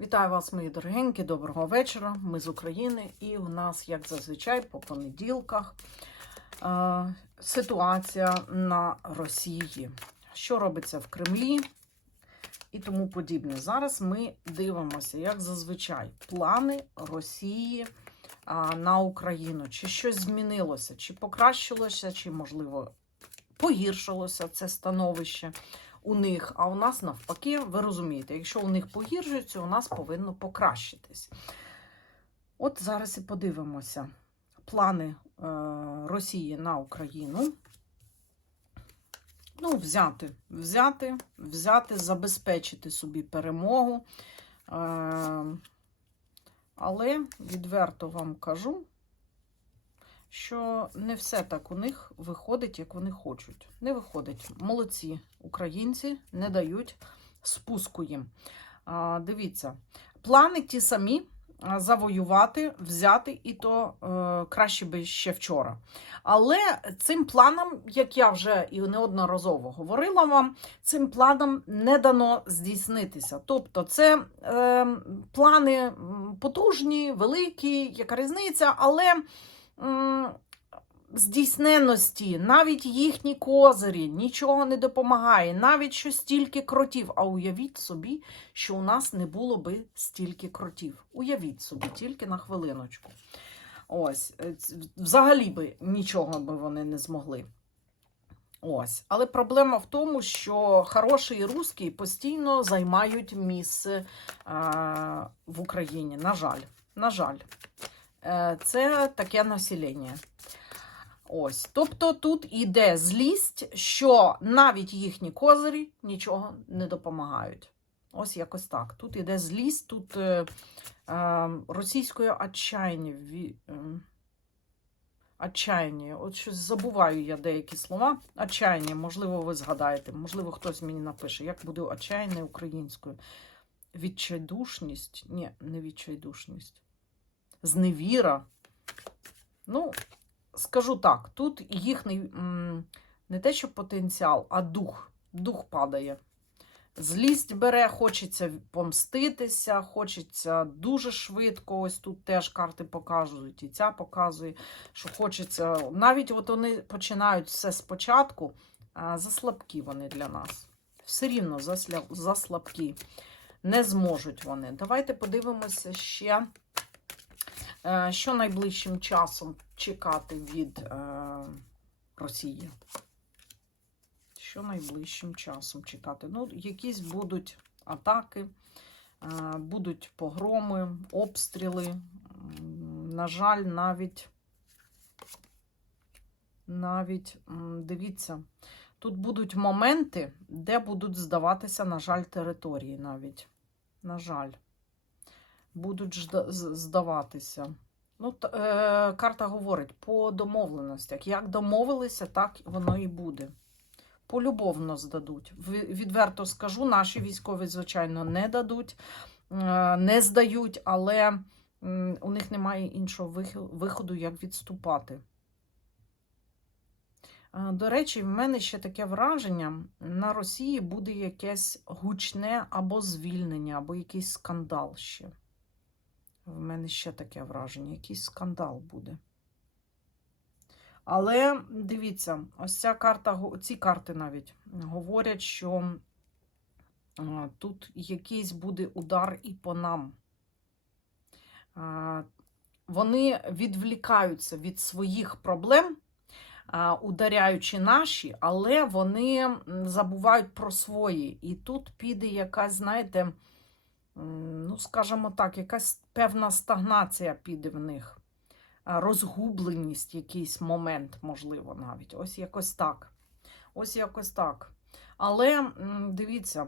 Вітаю вас, мої дорогенькі, доброго вечора. Ми з України, і у нас, як зазвичай, по понеділках е, ситуація на Росії. Що робиться в Кремлі і тому подібне. Зараз ми дивимося, як зазвичай, плани Росії а, на Україну. Чи щось змінилося, чи покращилося, чи, можливо, погіршилося це становище у них, а у нас навпаки, ви розумієте, якщо у них погіршується, у нас повинно покращитись. От зараз і подивимося плани е, Росії на Україну. Ну, взяти, взяти, взяти, забезпечити собі перемогу. Е, але відверто вам кажу, що не все так у них виходить, як вони хочуть. Не виходить. Молодці українці не дають спуску їм. Дивіться, плани ті самі. Завоювати, взяти, і то е, краще би ще вчора. Але цим планам, як я вже і неодноразово говорила вам, цим планам не дано здійснитися. Тобто, це е, плани потужні, великі, яка різниця, але здійсненності, навіть їхні козирі нічого не допомагає, навіть що стільки кротів. А уявіть собі, що у нас не було би стільки кротів. Уявіть собі, тільки на хвилиночку. Ось, е, взагалі би нічого би вони не змогли. Ось. Але проблема в тому, що хороші і русські постійно займають місце а, в Україні. На жаль, на жаль, Е, це таке населення. Ось. Тобто тут іде злість, що навіть їхні козирі нічого не допомагають. Ось якось так. Тут іде злість, тут е, е, російською отчаяння. е, Отчаяння. От щось забуваю я деякі слова. Отчаяння, можливо, ви згадаєте, можливо, хтось мені напише, як буде отчаяння українською. Відчайдушність? Ні, не відчайдушність. Зневіра. Ну, скажу так, тут їхній не те, що потенціал, а дух. Дух падає. Злість бере, хочеться помститися, хочеться дуже швидко. Ось тут теж карти показують, і ця показує, що хочеться. Навіть от вони починають все спочатку, заслабкі вони для нас. Все рівно заслабкі. Не зможуть вони. Давайте подивимося ще, що найближчим часом чекати від е, Росії. Що найближчим часом чекати? Ну, якісь будуть атаки, е, будуть погроми, обстріли. На жаль, навіть, навіть, дивіться, тут будуть моменти, де будуть здаватися, на жаль, території навіть. На жаль, будуть здаватися. Ну, е, карта говорить по домовленостях. Як домовилися, так воно і буде. Полюбовно здадуть. Відверто скажу, наші військові, звичайно, не дадуть, е, не здають, але у них немає іншого виходу, як відступати. Е, До речі, в мене ще таке враження: на Росії буде якесь гучне або звільнення, або якийсь скандал ще. В мене ще таке враження, якийсь скандал буде. Але дивіться, ось ця карта, ці карти навіть говорять, що тут якийсь буде удар і по нам. Вони відвлікаються від своїх проблем, ударяючи наші, але вони забувають про свої. І тут піде якась, знаєте, ну, скажімо так, якась певна стагнація піде в них. Розгубленість, якийсь момент, можливо, навіть. Ось якось так. Ось якось так. Але дивіться,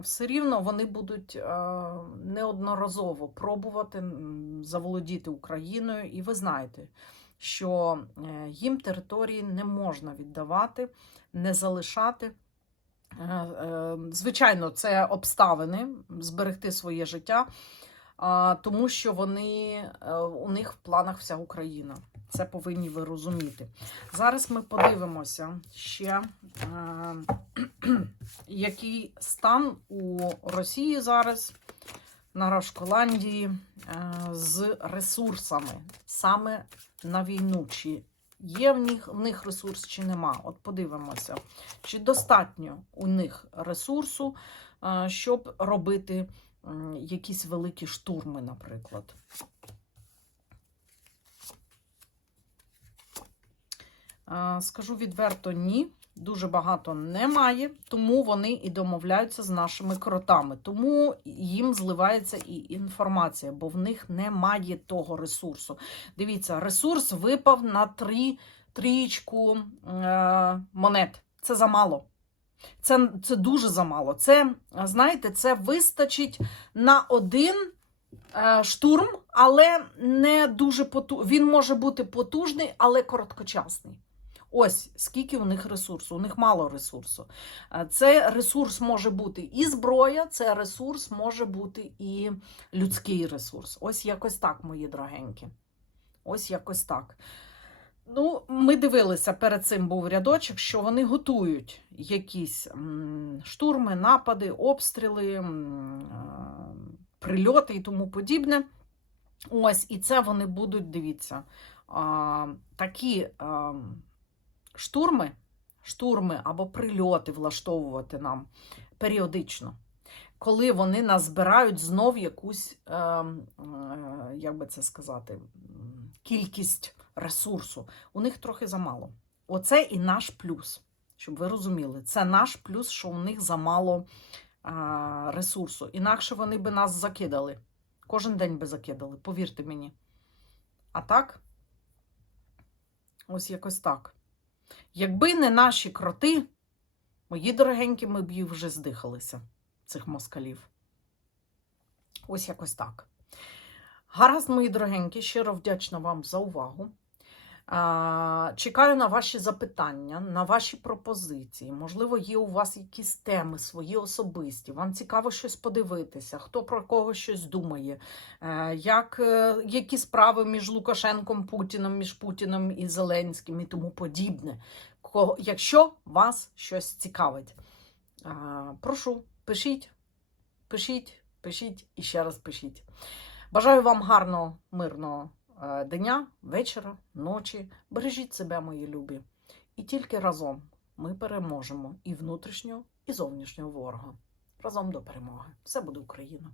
все рівно вони будуть неодноразово пробувати заволодіти Україною. І ви знаєте, що е, їм території не можна віддавати, не залишати. Е, е, Звичайно, це обставини зберегти своє життя, тому що вони е, у них в планах вся Україна. Це повинні ви розуміти. Зараз ми подивимося ще, який стан у Росії зараз на Рашколандії з ресурсами саме на війну. Чи є в них, в них ресурс, чи нема? От подивимося, чи достатньо у них ресурсу, е, щоб робити якісь великі штурми, наприклад. Е, Скажу відверто, ні. Дуже багато немає, тому вони і домовляються з нашими кротами. Тому їм зливається і інформація, бо в них немає того ресурсу. Дивіться, ресурс випав на три трієчку е, монет. Це замало. Це, це дуже замало. Це, знаєте, це вистачить на один е, штурм, але не дуже поту... Він може бути потужний, але короткочасний. Ось скільки у них ресурсу. У них мало ресурсу. Е, Це ресурс може бути і зброя, це ресурс може бути і людський ресурс. Ось якось так, мої дорогенькі. Ось якось так. Ну, ми дивилися перед цим був рядочок, що вони готують якісь штурми, напади, обстріли, е, прильоти і тому подібне. Ось, і це вони будуть, дивіться, такі а, штурми, штурми або прильоти влаштовувати нам періодично. Коли вони назбирають знов якусь, е, е, як би це сказати, кількість ресурсу. У них трохи замало. Оце і наш плюс, щоб ви розуміли. Це наш плюс, що у них замало е, ресурсу. Інакше вони би нас закидали. Кожен день би закидали, повірте мені. А так, ось якось так. Якби не наші кроти, мої дорогенькі, ми б їх вже здихалися, цих москалів. Ось якось так. Гаразд, мої дорогенькі, щиро вдячна вам за увагу. Чекаю на ваші запитання, на ваші пропозиції. Можливо, є у вас якісь теми свої особисті. Вам цікаво щось подивитися, хто про кого щось думає, е, як, е, які справи між Лукашенком, Путіном, між Путіном і Зеленським і тому подібне. Якщо вас щось цікавить, прошу, пишіть, пишіть, пишіть і ще раз пишіть. Бажаю вам гарного, мирного дня, вечора, ночі. Бережіть себе, мої любі. І тільки разом ми переможемо і внутрішнього, і зовнішнього ворога. Разом до перемоги. Все буде Україна!